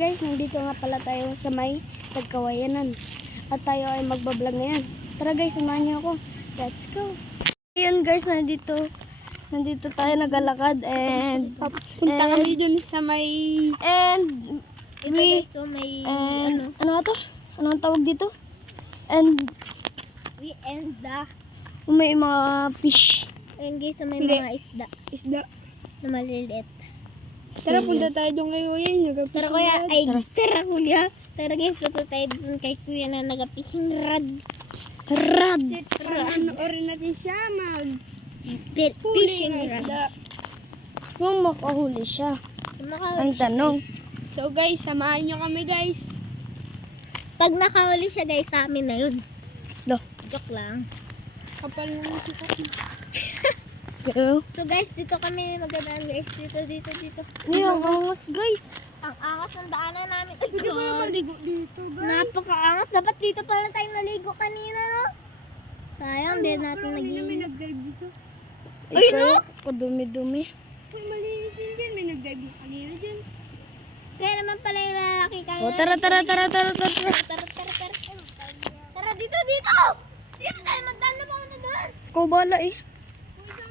guys, nandito nga pala tayo sa may Tagkawayanan. At tayo ay magbablog ngayon. Tara guys, samahan niyo ako. Let's go. Ayun guys, nandito tayo nagalakad and Punta kami dun sa may... And Ito guys, so may... ano to? Ano ang tawag dito? And We end the... may mga fish. Ayun guys, so may Hindi. mga isda na maliliit. Tara, punta tayo doon kay Kuya. Tara kuya, tara kuya. Tara guys, punta tayo dun kay kuya na nag-fishing rod. Rad! Panoorin natin siya fishing rod. Kung makahuli siya. Ang tanong. So guys, samahan nyo kami guys. Pag nakahuli siya guys, sa amin na yun. Lo. Joke lang. Kapal naman siya kasi. So guys, dito kami magdadaan guys. Dito. Hindi, ang angas guys. Ang angas ng daanan namin. Ay, hindi ko naman ligo dito guys. Napaka-angas. Dapat dito pala tayo naligo kanina, no? Sayang, din natin naging... nag-dive dito. Ay, no? Kadumi-dumi. Uy, malinis yun dyan. May nag-dive yung kanina dyan. Kaya naman pala yung lalaki kanina. O, tara. Tara, dito! Dito tayo, magdaan na ako na doon. Ikaw bala eh.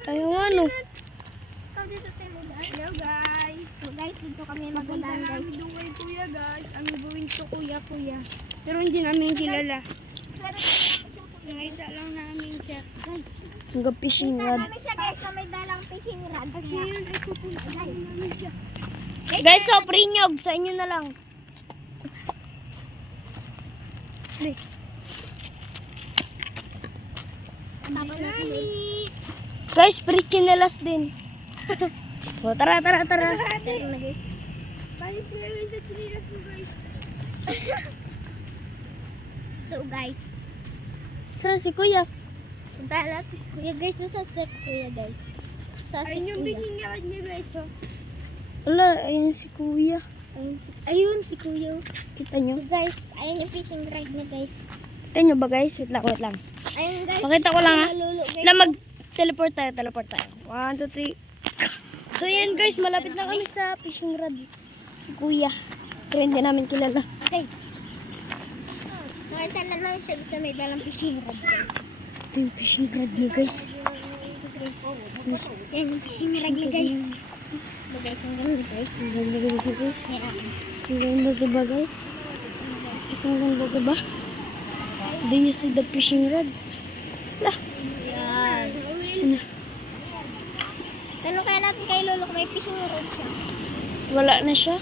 Ayaw nga no. Ikaw dito tayo magdaan. Hello guys. So guys, dito kami magdaan guys. Doon kay Kuya guys. I'm going to Kuya. Pero hindi namin kilala. Nakita lang namin siya. Hanggang fishing rod. Namin siya guys na may dalang fishing rod. Ayun, ay kukulaan namin siya. Guys, so prinyog sa inyo na lang. Guys, free chinelas din. O, tara. So guys, Saan si Kuya? punta natin si Kuya guys. Nasa step Kuya guys. Sa step Kuya. niya guys. Wala, ayun si Kuya. Ayun si Kuya. Kita nyo? So guys, ayun yung fishing rod niya guys. Kita nyo ba guys? Wait lang. Ayun guys. Pakita ko lang ha. Malulu guys. Na mag-teleport tayo. 1, 2, 3. So yan guys, malapit na kami sa fishing rod. Si Kuya. Pero hindi namin kilala. Okay. Nakita na lang siya sa may dalang fishing rod guys. Ito yung fishing rod niya guys. Yan yung fishing rod niya guys. So guys, ang ganda guys. Ang ganda diba guys? Yeah. Ang ganda diba guys? Isang ganda diba? Do you see the fishing rod? Lah. Yan. Ano? Tanong kaya natin kay Lolo kung may fishing rod siya. Wala na siya.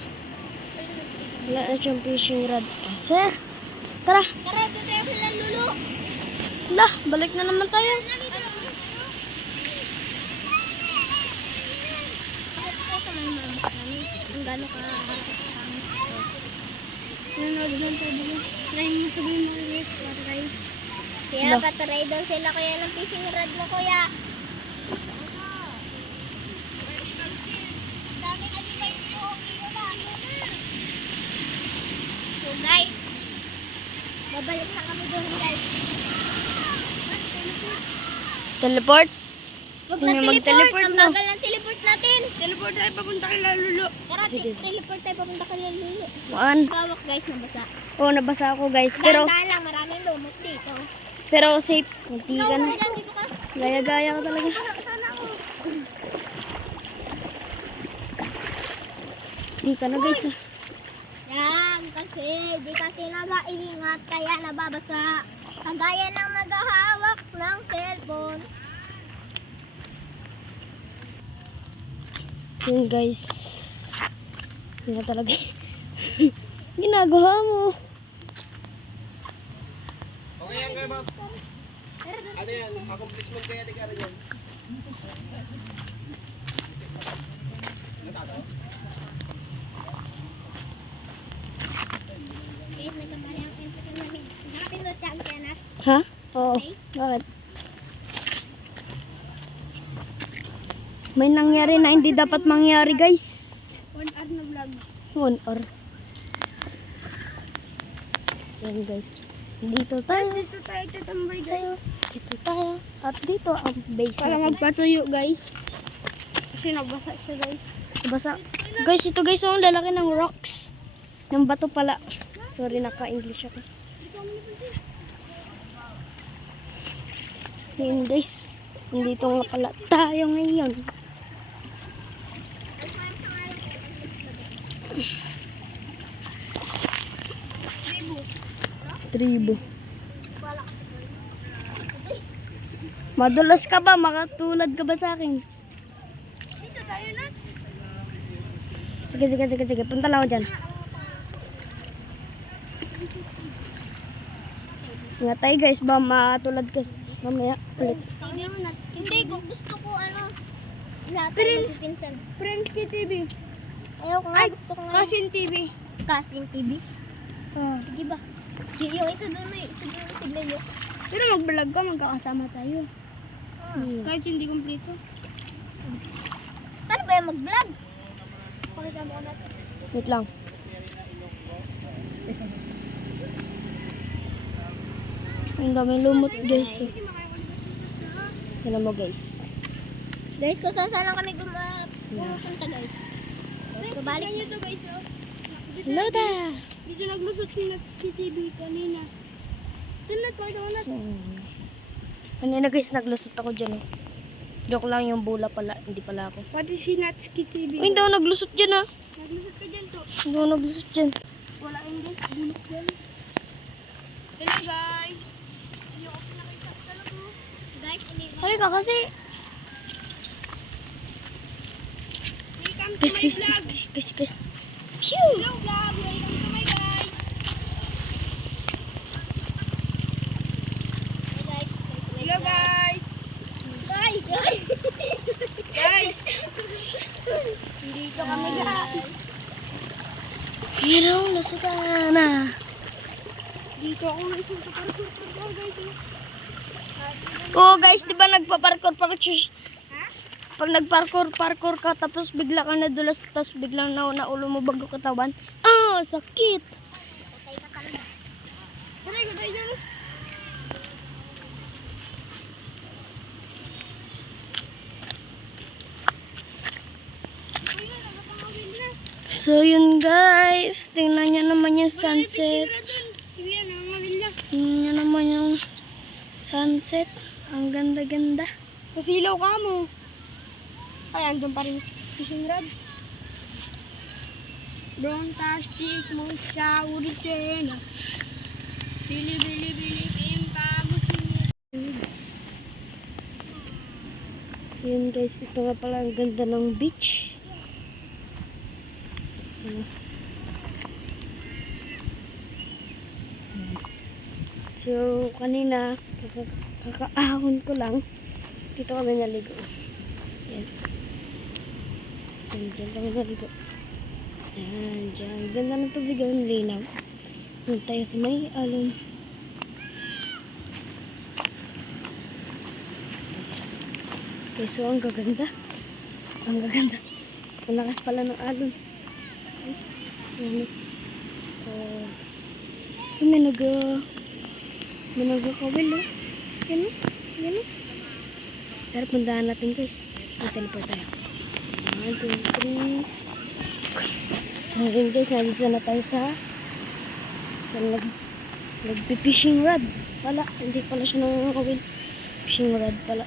Wala na siyang fishing rod. Sir, tara. Tara, ito tayo kay Lolo. Lah, balik na naman tayo. Ang gano'n ka Nanood lang tayo dito. Try mo sabihin mo ulit. Try. kaya patry daw sila kaya ng fishing rod mo kuya. So guys, babalik na kami doon guys. Teleport? Huwag Hindi na na mag-teleport, Ang no? bagal ng teleport natin. Teleport tayo papunta kay Lolo. Tara, Sige. teleport tayo papunta kay Lolo. 1. Gawak guys, nabasa. Oh, nabasa ako guys. Pero Dahan-dahan lang, maraming lumot dito. safe. Hindi Ikaw, ka na. dyan, dito ka. Gaya-gaya ka talaga. Sana ako. Hindi ka na guys. Yan, kasi di kasi nag-iingat kaya nababasa. Kagaya ng naghahawak ng cellphone. Yun guys. Yun na talaga. Ginagawa mo. Okay yan kayo, ma'am. Ano yan? Accomplishment kaya di ka rin yan. Ha? Oo. Bakit? May nangyari na hindi dapat mangyari guys. 1 hour na vlog. 1 hour. Yan guys. Dito tayo. Dito tayo tatambay guys. Dito tayo. At dito ang base Para natin. magpatuyo guys. Kasi nabasa siya guys. Basa. Guys, ito guys, ang lalaki ng rocks. ng bato pala. Sorry, naka-English ako. Yun guys, nandito nga pala tayo ngayon. Tribo. Madulas ka ba? Makatulad ka ba sa akin? Sige. Punta lang ako dyan. Ingat tayo guys, ba matulad ka mamaya ulit. Hindi, gusto ko ano. Lahat tayo magpipinsan. Friends TV. Ayaw ko nga, gusto ko nga. TV. Kasin TV. Sige ba? Yung isa doon eh, isa doon si Leo. Pero mag-vlog ka, magkakasama tayo. Kahit hindi kumpleto. Paano ba yung mag-vlog? Pakisama ko na sa... Wait lang. Ang daming lumot guys. Tignan mo guys. Guys, kung saan lang kami pumunta guys. Babalik nyo to guys. Hello there! Dito naglusot si TV kanina. Tunat pa ito na. Kanina guys, naglusot ako dyan. Joke lang, yung bula pala. Hindi pala ako. Pati si Natsuki TV. Hindi ako naglusot dyan Naglusot ka dyan to. Hindi ako naglusot dyan. Wala yung guys, bulok dyan. Hello guys. Hindi ako pinakita talaga. Guys, Halika kasi. Guys. Phew! Hello vlog, welcome to my guys. Hello guys. Guys. Dito kami guys. Yan o, nasutan na. Dito ako na isang parkour guys. Oo guys, di ba nagpa-parkour? Pag nagparkour ka, tapos bigla ka nadulas, tapos biglang naulo mo bago katawan. Ah, sakit! Patay ka talaga. Tara, ko tayo dyan. So yun guys, tingnan nyo naman yung sunset. Tingnan nyo naman yung sunset. Ang ganda-ganda. Pasilaw ka mo. Ay, andun pa rin fishing rod. Don't touch this mo siya ulit Bili, pimpa mo So yun guys, ito nga pala ang ganda ng beach. So kanina, kakaahon ko lang. Dito kami naligo. Yan. Diyan kami naligo. Diyan. Ganda ng tubig ang linaw. Doon tayo sa may alon. Okay, so ang gaganda. Ang gaganda. Ang lakas pala ng alon. May nagkakawil Yan o. Pero puntahan natin guys. Mag-teleport tayo. 1, 2, 3. Ngayon guys, nandito na tayo sa nagpi-fishing rod. Wala, hindi pala siya nangangawil. Fishing rod pala.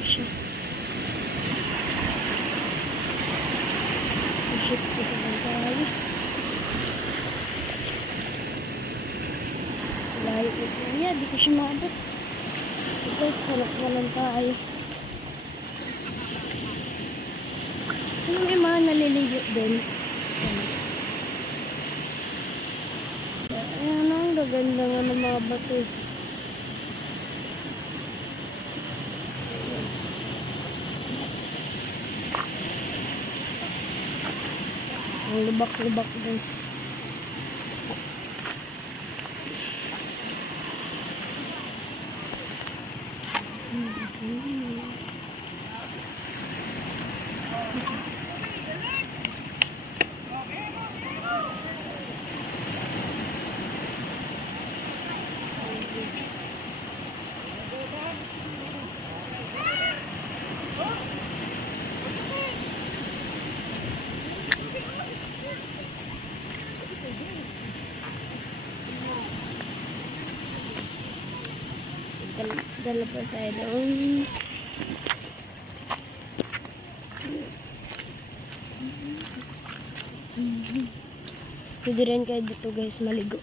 Siya. Shit, ito lang tayo. Layo ito niya, di ko siya maabot. Guys, sarap na lang tayo. Ano may mga naliligo din. Ayan ang gaganda nga ng mga bato. Ang lubak-lubak guys. Dala pa tayo doon. Pwede rin kayo dito guys maligo.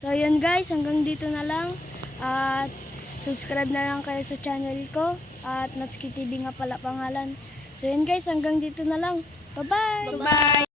So yun guys, hanggang dito na lang. At subscribe na lang kayo sa channel ko. At Natsuki TV nga pala pangalan. So yun guys, hanggang dito na lang. Bye-bye! Bye-bye!